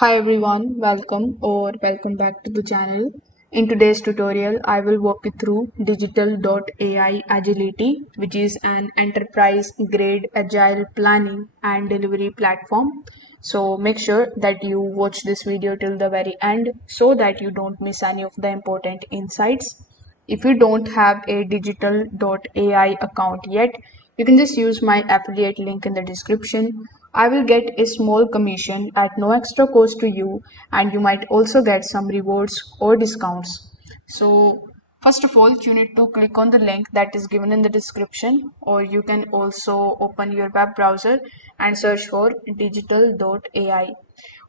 Hi everyone, welcome back to the channel. In today's tutorial, I will walk you through Digital.ai Agility, which is an enterprise grade agile planning and delivery platform. So make sure that you watch this video till the very end so that you don't miss any of the important insights. If you don't have a Digital.ai account yet, you can just use my affiliate link in the description. I will get a small commission at no extra cost to you, and you might also get some rewards or discounts. So, first of all, you need to click on the link that is given in the description, or you can also open your web browser and search for digital.ai.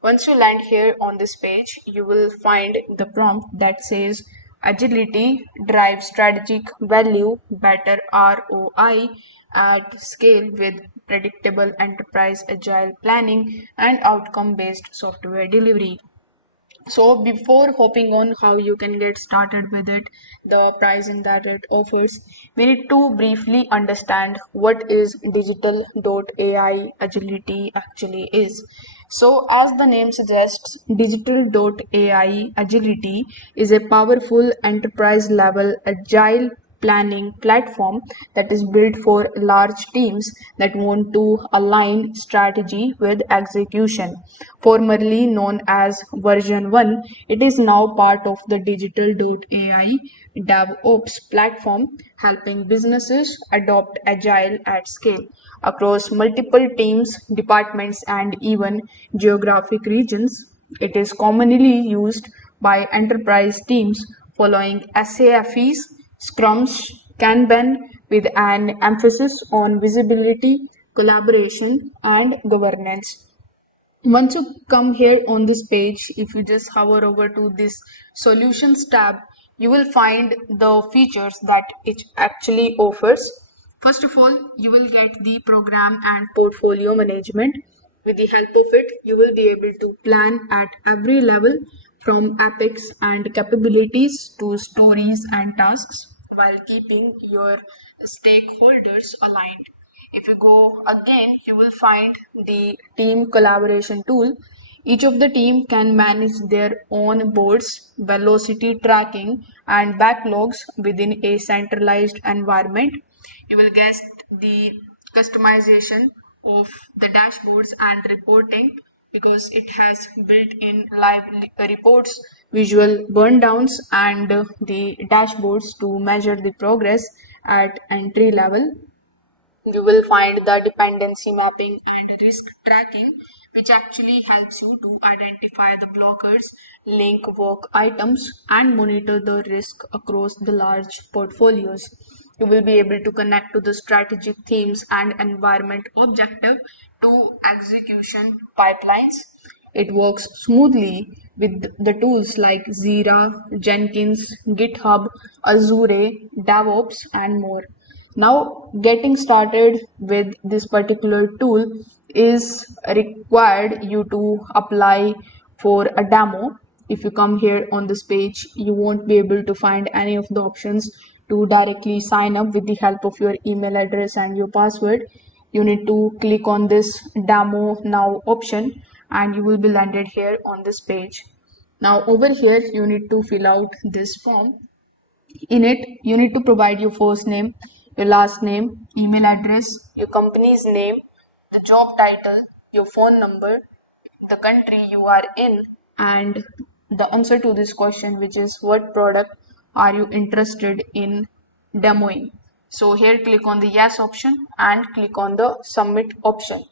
Once you land here on this page, you will find the prompt that says agility drives strategic value, better ROI at scale with predictable enterprise agile planning and outcome based software delivery. So before hopping on how you can get started with it, the pricing that it offers, we need to briefly understand what is digital.ai agility actually is. So as the name suggests, digital.ai agility is a powerful enterprise level agile planning platform that is built for large teams that want to align strategy with execution. Formerly known as version 1, it is now part of the digital.ai DevOps platform, helping businesses adopt agile at scale across multiple teams, departments, and even geographic regions. It is commonly used by enterprise teams following SAFEs, Scrums, Kanban, with an emphasis on visibility, collaboration, and governance. Once you come here on this page, if you just hover over to this solutions tab, you will find the features that it actually offers. First of all, you will get the program and portfolio management. With the help of it, you will be able to plan at every level, from epics and capabilities to stories and tasks, while keeping your stakeholders aligned. If you go again, you will find the team collaboration tool. Each of the team can manage their own boards, velocity tracking, and backlogs within a centralized environment. You will get the customization of the dashboards and reporting because it has built-in live reports, visual burn downs, and the dashboards to measure the progress at entry level. You will find the dependency mapping and risk tracking, which actually helps you to identify the blockers, link work items, and monitor the risk across the large portfolios. You will be able to connect to the strategic themes and environment objective to execution pipelines. It works smoothly with the tools like Jira, Jenkins, GitHub, Azure, DevOps, and more. Now, getting started with this particular tool is required you to apply for a demo. If you come here on this page, you won't be able to find any of the options to directly sign up with the help of your email address and your password. You need to click on this demo now option and you will be landed here on this page. Now over here you need to fill out this form. In it, you need to provide your first name, your last name, email address, your company's name, the job title, your phone number, the country you are in, and the answer to this question, which is what product are you interested in demoing. So here click on the yes option and click on the submit option.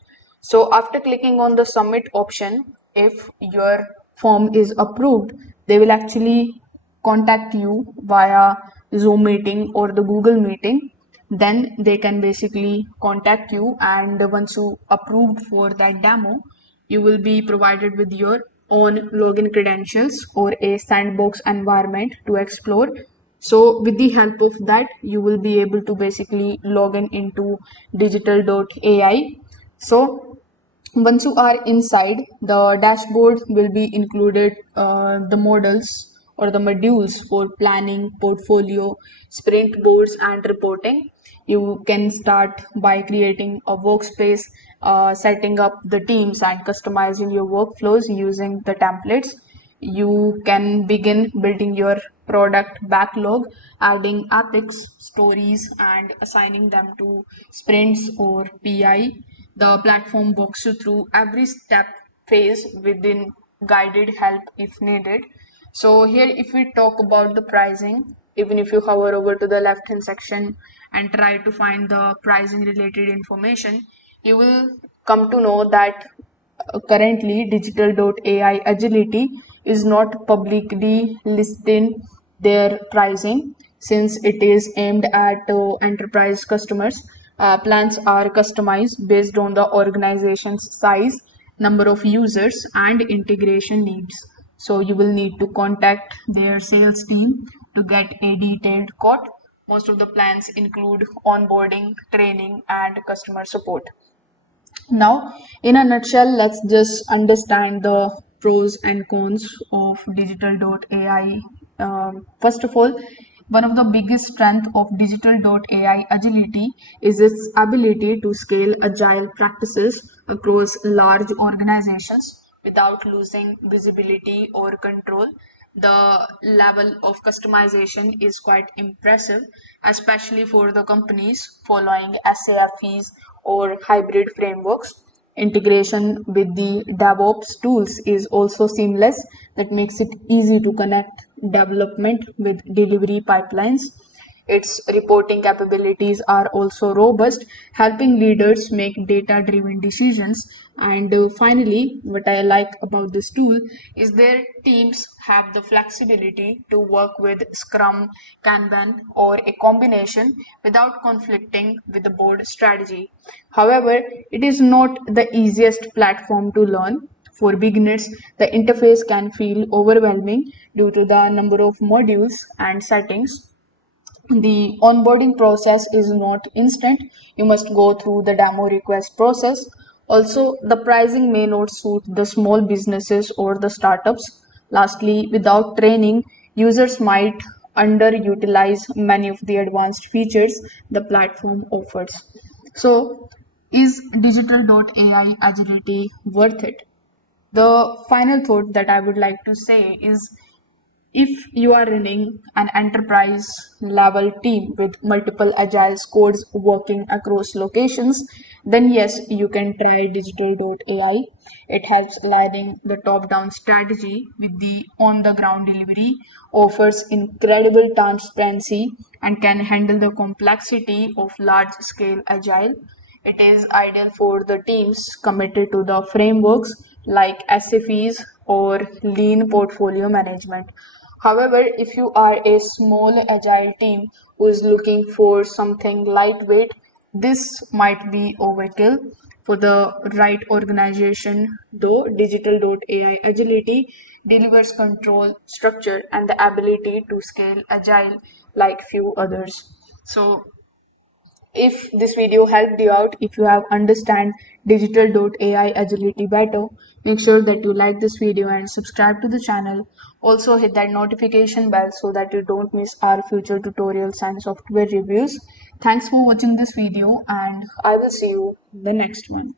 So after clicking on the submit option, if your form is approved, they will actually contact you via Zoom meeting or the Google meeting. Then they can basically contact you, and once you approved for that demo, you will be provided with your own login credentials or a sandbox environment to explore. So with the help of that, you will be able to basically log in into digital.ai. So once you are inside, the dashboard will be included the models or the modules for planning, portfolio, sprint boards, and reporting. You can start by creating a workspace setting up the teams and customizing your workflows using the templates. You can begin building your product backlog, adding epics, stories, and assigning them to sprints or PI. The platform walks you through every step phase within guided help if needed. So here, if we talk about the pricing, even if you hover over to the left hand section and try to find the pricing related information, you will come to know that currently Digital.ai Agility is not publicly listing their pricing since it is aimed at enterprise customers. Plans are customized based on the organization's size, number of users, and integration needs. So you will need to contact their sales team to get a detailed quote. Most of the plans include onboarding, training, and customer support. Now, in a nutshell, let's just understand the pros and cons of digital.ai. First of all, one of the biggest strengths of digital.ai agility is its ability to scale agile practices across large organizations without losing visibility or control. The level of customization is quite impressive, especially for the companies following SAFEs or hybrid frameworks. Integration with the DevOps tools is also seamless, that makes it easy to connect development with delivery pipelines. Its reporting capabilities are also robust, helping leaders make data driven decisions. And finally, what I like about this tool is their teams have the flexibility to work with Scrum, Kanban, or a combination without conflicting with the board strategy. However, it is not the easiest platform to learn. For beginners, the interface can feel overwhelming due to the number of modules and settings. The onboarding process is not instant. You must go through the demo request process. Also, the pricing may not suit the small businesses or the startups. Lastly, without training, users might underutilize many of the advanced features the platform offers. So, is digital.ai agility worth it? The final thought that I would like to say is, if you are running an enterprise level team with multiple agile squads working across locations, then yes, you can try digital.ai. It helps aligning the top down strategy with the on the ground delivery, offers incredible transparency, and can handle the complexity of large scale agile. It is ideal for the teams committed to the frameworks like SFEs or lean portfolio management. However, if you are a small agile team who is looking for something lightweight, this might be overkill. For the right organization, though, digital.ai agility delivers control, structure, and the ability to scale agile like few others. So if this video helped you out, if you have understand digital.ai agility better, make sure that you like this video and subscribe to the channel. Also hit that notification bell so that you don't miss our future tutorials and software reviews. Thanks for watching this video, and I will see you in the next one.